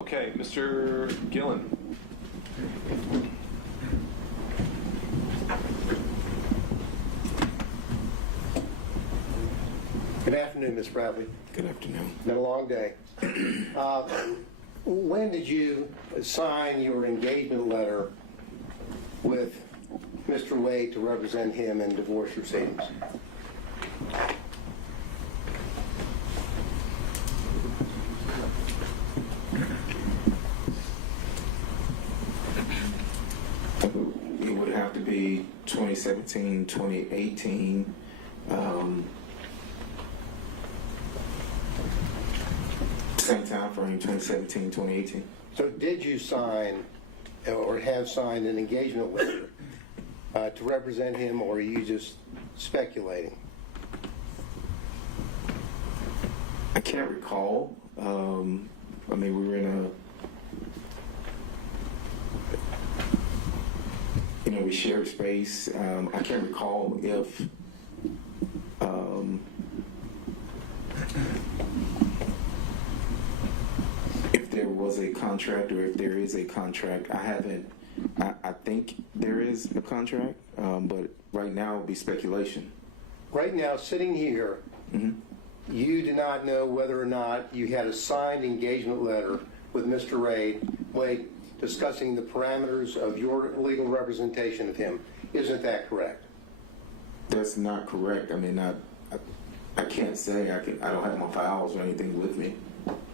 Okay, Mr. Gillen. Good afternoon, Ms. Bradley. Good afternoon. Been a long day. When did you sign your engagement letter with Mr. Wade to represent him in divorce proceedings? It would have to be 2017, 2018. Same time frame, 2017, 2018. So did you sign or have signed an engagement letter to represent him, or are you just speculating? I can't recall. I mean, we were in we shared space. I can't recall if there was a contract or if there is a contract. I think there is a contract, but right now it would be speculation. Right now, sitting here, you do not know whether or not you had a signed engagement letter with Mr. Wade discussing the parameters of your legal representation of him. Isn't that correct? That's not correct. I mean, I can't say. I don't have my files or anything with me.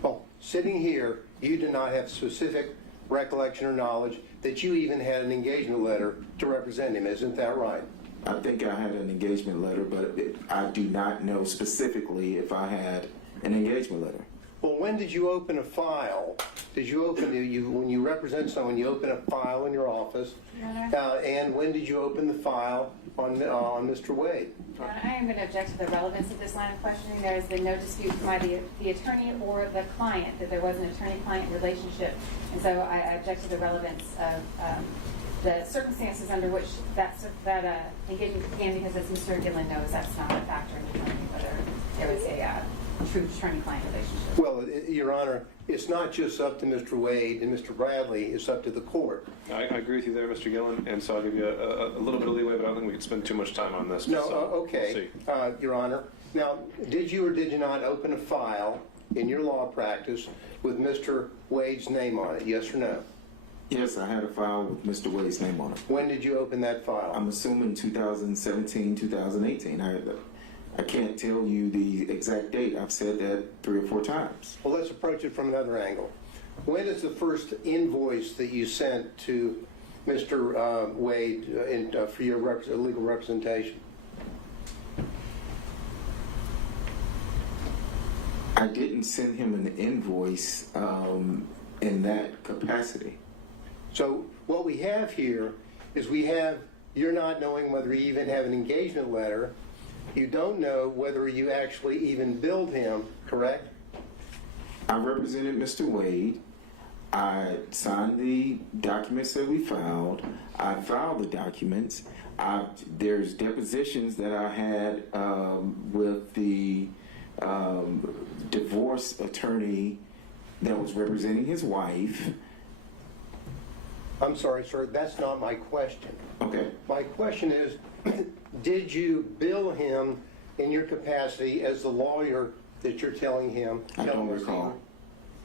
Well, sitting here, you do not have specific recollection or knowledge that you even had an engagement letter to represent him. Isn't that right? I think I had an engagement letter, but I do not know specifically if I had an engagement letter. Well, when did you open a file? Did you open when you represent someone, you open a file in your office? And when did you open the file on Mr. Wade? I am going to object to the relevance of this line of questioning. There has been no dispute by the attorney or the client that there was an attorney-client relationship, and so I object to the relevance of the circumstances under which that engagement began, because as Mr. Gillen knows, that's not a factor in determining whether there was a true attorney-client relationship. Well, Your Honor, it's not just up to Mr. Wade and Mr. Bradley, it's up to the court. I agree with you there, Mr. Gillen, and so I'll give you a little bit of leeway, but I don't think we can spend too much time on this. No, so okay, we'll see. Your Honor. Now, did you or did you not open a file in your law practice with Mr. Wade's name on it, yes or no? Yes, I had a file with Mr. Wade's name on it. When did you open that file? I'm assuming 2017, 2018. I can't tell you the exact date. I've said that 3 or 4 times. Well, let's approach it from another angle. When is the first invoice that you sent to Mr. Wade for your legal representation? I didn't send him an invoice in that capacity. So what we have here is you're not knowing whether you even have an engagement letter. You don't know whether you actually even billed him, correct? I represented Mr. Wade. I signed the documents that we filed. I filed the documents. There's depositions that I had with the divorce attorney that was representing his wife. I'm sorry, sir, that's not my question. Okay. My question is, did you bill him in your capacity as the lawyer that you're telling him? I don't recall.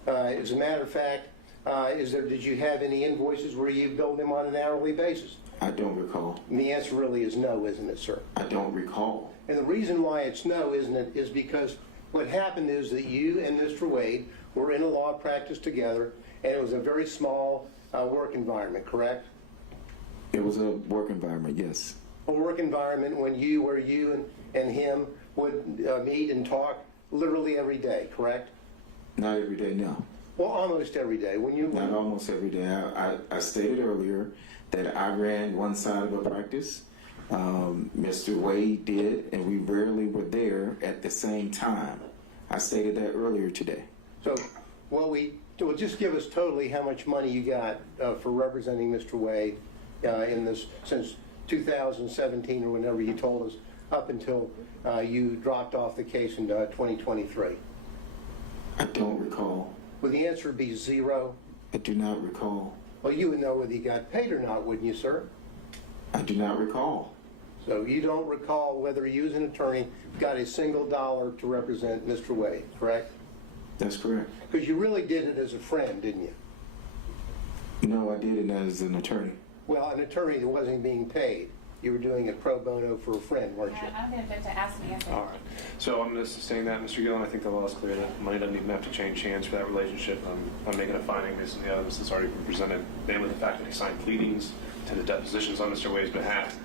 As a matter of fact, did you have any invoices where you billed him on an hourly basis? I don't recall. And the answer really is no, isn't it, sir? I don't recall. And the reason why it's no, isn't it, is because what happened is that you and Mr. Wade were in a law practice together, and it was a very small work environment, correct? It was a work environment, yes. A work environment where you and him would meet and talk literally every day, correct? Not every day, no. Well, almost every day. Not almost every day. I stated earlier that I ran one side of a practice. Mr. Wade did, and we rarely were there at the same time. I stated that earlier today. So, well, just give us totally how much money you got for representing Mr. Wade in this since 2017 or whenever you told us, up until you dropped off the case in 2023. I don't recall. would the answer be zero? I do not recall. Well, you would know whether he got paid or not, wouldn't you, sir? I do not recall. So you don't recall whether you as an attorney got a single dollar to represent Mr. Wade, correct? That's correct. Because you really did it as a friend, didn't you? No, I did it as an attorney. Well, an attorney that wasn't being paid. You were doing it pro bono for a friend, weren't you? I'm going to object to ask and answer. All right. So I'm going to sustain that, Mr. Gillen. I think the law is clear that money doesn't even have to change hands for that relationship. I'm making a finding based on the evidence that's already been presented, namely the fact that he signed pleadings to the depositions on Mr. Wade's behalf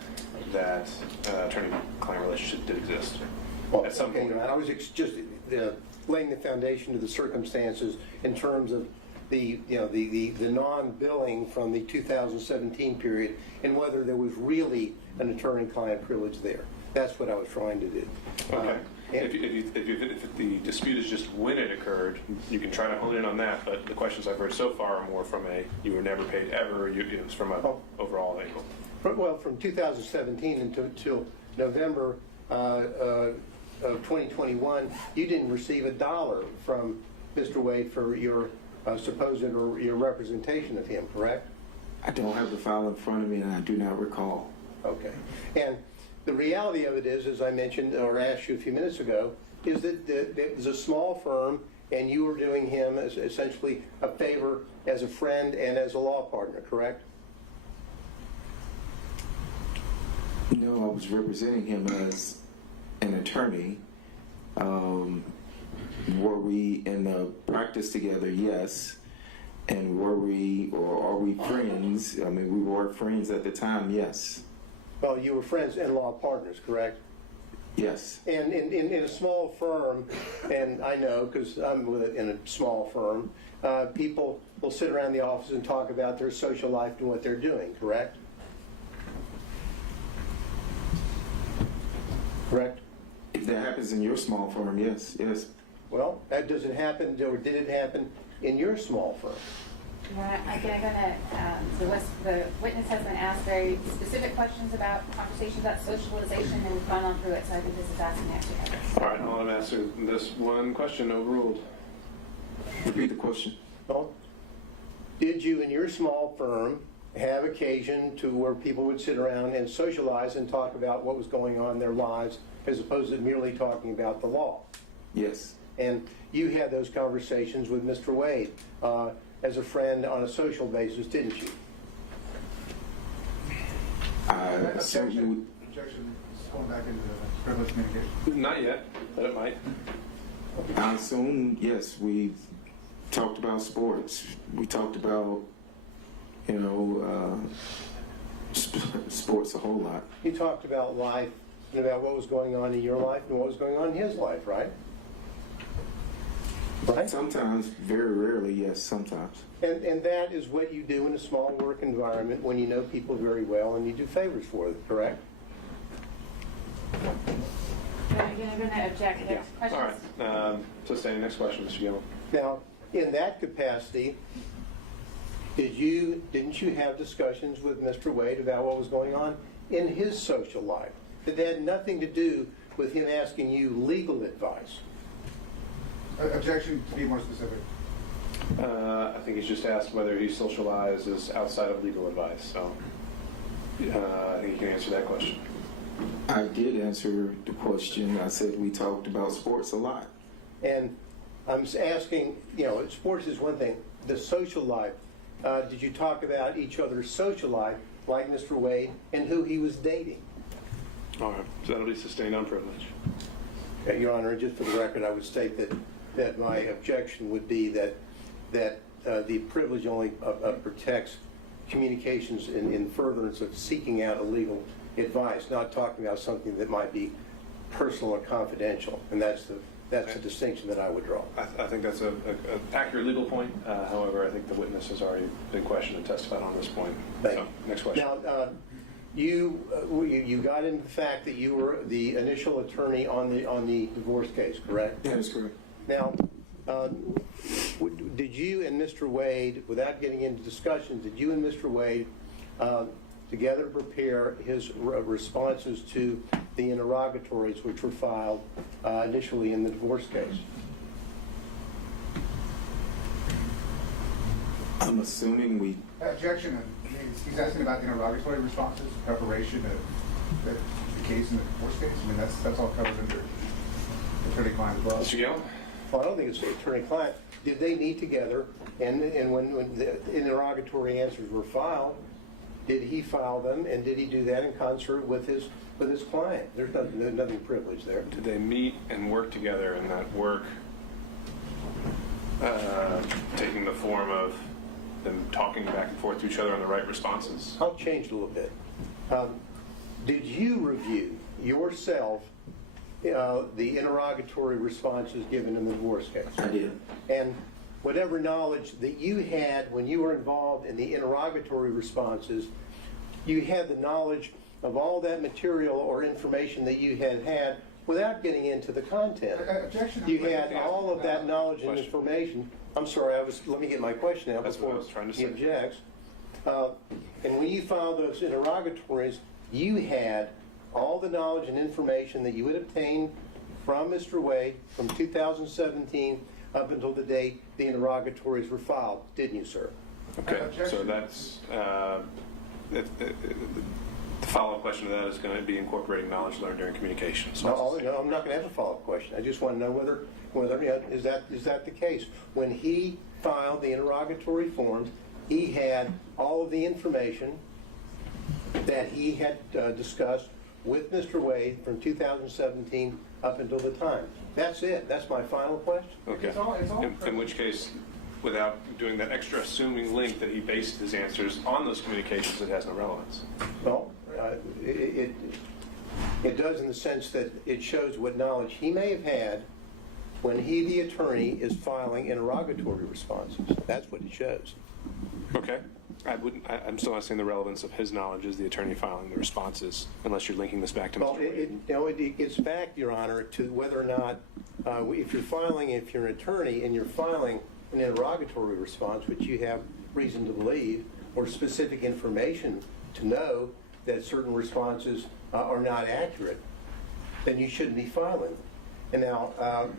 that attorney-client relationship did exist. Well, At some okay, point. and I was just laying the foundation to the circumstances in terms of the non-billing from the 2017 period and whether there was really an attorney-client privilege there. That's what I was trying to do. Okay. And- If the dispute is just when it occurred, you can try to hone in on that, but the questions I've heard so far are more from you were never paid ever, it was from a overall angle. Well, from 2017 until November of 2021, you didn't receive a dollar from Mr. Wade for your supposed or your representation of him, correct? I don't have the file in front of me, and I do not recall. Okay. And the reality of it is, as I mentioned or asked you a few minutes ago, is that it was a small firm and you were doing him as essentially a favor as a friend and as a law partner, correct? No, I was representing him as an attorney. Were we in the practice together? Yes. And were we, or are we friends? I mean, we were friends at the time, yes. Well, you were friends and law partners, correct? Yes. And in a small firm, and I know because I'm in a small firm, people will sit around the office and talk about their social life and what they're doing, correct? Correct? If that happens in your small firm, yes, yes. Well, that doesn't happen, or did it happen in your small firm? The witness has been asked very specific questions about conversations about socialization, and we've gone on through it, so I think this is asking actually. All right, I'll answer this one question, overruled. Repeat the question. Well, did you in your small firm have occasion to where people would sit around and socialize and talk about what was going on in their lives as opposed to merely talking about the law? Yes. And you had those conversations with Mr. Wade as a friend on a social basis, didn't you? I certainly. Objection, it's going back into the privileged communication. Not yet, but it might. I assume, yes, we talked about sports. We talked about, sports a whole lot. You talked about life and about what was going on in your life and what was going on in his life, right? Right? Sometimes, very rarely, yes, sometimes. And that is what you do in a small work environment when you know people very well and you do favors for them, correct? Again, I'm going to object. Yeah. Questions? All right. Sustain. Next question, Mr. Gillen. Now, in that capacity, didn't you have discussions with Mr. Wade about what was going on in his social life? That had nothing to do with him asking you legal advice. Objection, to be more specific. I think he's just asked whether he socializes outside of legal advice, so I think you can answer that question. I did answer the question. I said we talked about sports a lot. And I'm asking, sports is one thing. The social life, did you talk about each other's social life, like Mr. Wade, and who he was dating? All right. So that'll be sustained on privilege. Your Honor, just for the record, I would state that my objection would be that the privilege only protects communications in furtherance of seeking out a legal advice, not talking about something that might be personal or confidential, and that's the distinction that I would draw. I think that's an accurate legal point. However, I think the witness has already been questioned and testified on this point. Thank So, you. next question. Now, you got into the fact that you were the initial attorney on the divorce case, correct? That is correct. Now, did you and Mr. Wade, without getting into discussions, did you and Mr. Wade together prepare his responses to the interrogatories which were filed initially in the divorce case? I'm assuming we. Objection, he's asking about the interrogatory responses, preparation of the case in the divorce case. I mean, that's all covered under attorney-client as well. Mr. Gill? Well, I don't think it's attorney-client. Did they meet together, and when the interrogatory answers were filed, did he file them, and did he do that in concert with his client? There's nothing privileged there. Did they meet and work together, and that work taking the form of them talking back and forth to each other on the right responses? I'll change it a little bit. Did you review yourself the interrogatory responses given in the divorce case? I did. And whatever knowledge that you had when you were involved in the interrogatory responses, you had the knowledge of all that material or information that you had without getting into the content. Objection. You had all of that knowledge and Question. information. I'm sorry, let me get my question out That's what I before was trying to he say. objects. And when you filed those interrogatories, you had all the knowledge and information that you had obtained from Mr. Wade from 2017 up until the date the interrogatories were filed, didn't you, sir? Okay, so Objection. that's, the follow-up question to that is going to be incorporating knowledge learned during communications. No, I'm not going to have a follow-up question. I just want to know whether is that the case? When he filed the interrogatory forms, he had all of the information that he had discussed with Mr. Wade from 2017 up until the time. That's it. That's my final question. Okay. It's all In which case, without doing that extra assuming link that he based his answers on those communications, it has no relevance. Well, it does in the sense that it shows what knowledge he may have had when he, the attorney, is filing interrogatory responses. That's what it shows. Okay. I'm still not seeing the relevance of his knowledge as the attorney filing the responses, unless you're linking this back to Well, Mr. Wade. it gets back, Your Honor, to whether or not, if you're an attorney and you're filing an interrogatory response, which you have reason to believe, or specific information to know that certain responses are not accurate, then you shouldn't be filing them. And now,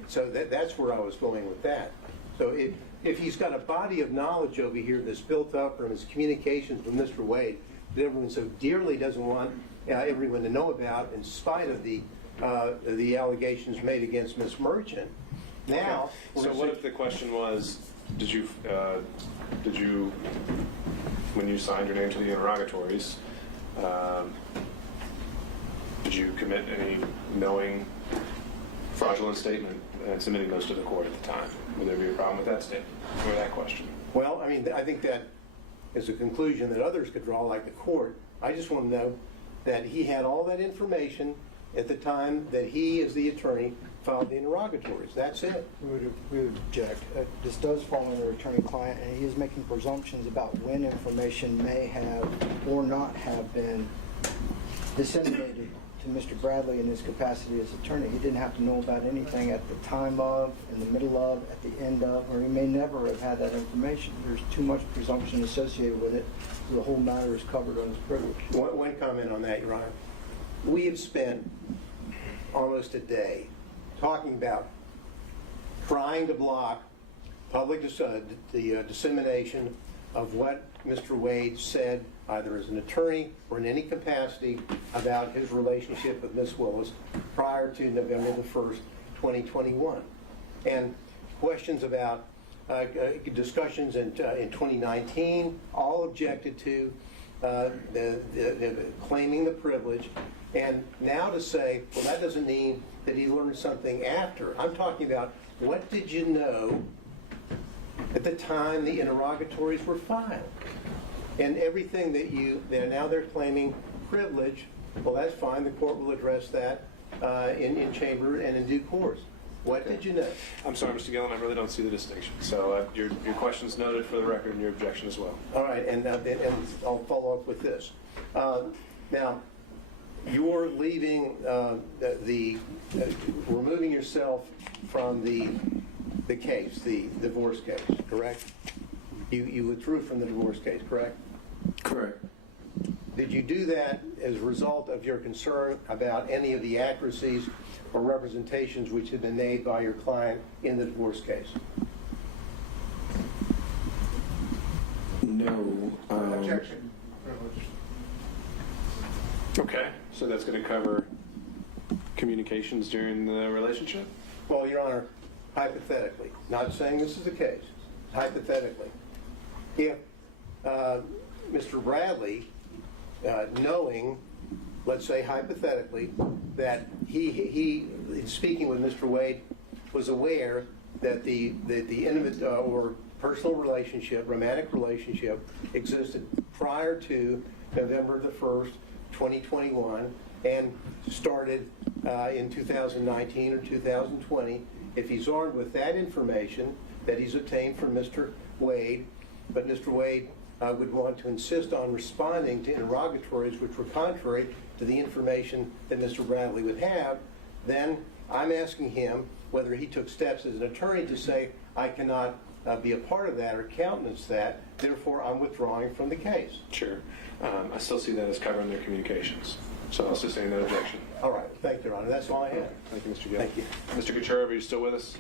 so that's where I was going with that. So if he's got a body of knowledge over here that's built up from his communications with Mr. Wade that everyone so dearly doesn't want everyone to know about, in spite of the allegations made against Ms. Merchant, now... So what if the question was, did you, when you signed your name to the interrogatories, did you commit any knowing fraudulent statement and submitting those to the court at the time? Would there be a problem with that statement or that question? Well, I mean, I think that is a conclusion that others could draw, like the court. I just want to know that he had all that information at the time that he, as the attorney, filed the interrogatories. That's it. We would object. This does fall under attorney-client, and he is making presumptions about when information may have or not have been disseminated to Mr. Bradley in his capacity as attorney. He didn't have to know about anything at the time of, in the middle of, at the end of, or he may never have had that information. There's too much presumption associated with it. The whole matter is covered on his privilege. One comment on that, Your Honor. We have spent almost a day talking about trying to block public the dissemination of what Mr. Wade said, either as an attorney or in any capacity, about his relationship with Ms. Willis prior to November the 1st, 2021. And questions about discussions in 2019, all objected to, claiming the privilege. And now to say, well, that doesn't mean that he learned something after. I'm talking about, what did you know at the time the interrogatories were filed? And everything that now they're claiming privilege, well, that's fine. The court will address that in chamber and in due course. What did you know? I'm sorry, Mr. Gillen, I really don't see the distinction. So your question's noted for the record and your objection as well. All right, and I'll follow up with this. Now, you're leaving removing yourself from the case, the divorce case, correct? You withdrew from the divorce case, correct? Correct. Did you do that as a result of your concern about any of the accuracies or representations which had been made by your client in the divorce case? No. Objection, privilege. Okay, so that's going to cover communications during the relationship? Well, Your Honor, hypothetically, not saying this is the case, hypothetically, if Mr. Bradley, knowing, let's say hypothetically, that he speaking with Mr. Wade, was aware that the intimate or personal relationship, romantic relationship, existed prior to November the 1st, 2021, and started in 2019 or 2020, if he's armed with that information that he's obtained from Mr. Wade, but Mr. Wade would want to insist on responding to interrogatories which were contrary to the information that Mr. Bradley would have, then I'm asking him whether he took steps as an attorney to say, I cannot be a part of that or countenance that, therefore I'm withdrawing from the case. Sure. I still see that as covering their communications. So I'll sustain that objection. All right, thank you, Your Honor. That's all I have. Thank you, Mr. Gill. Thank you. Mr. Kucherov, are you still with us?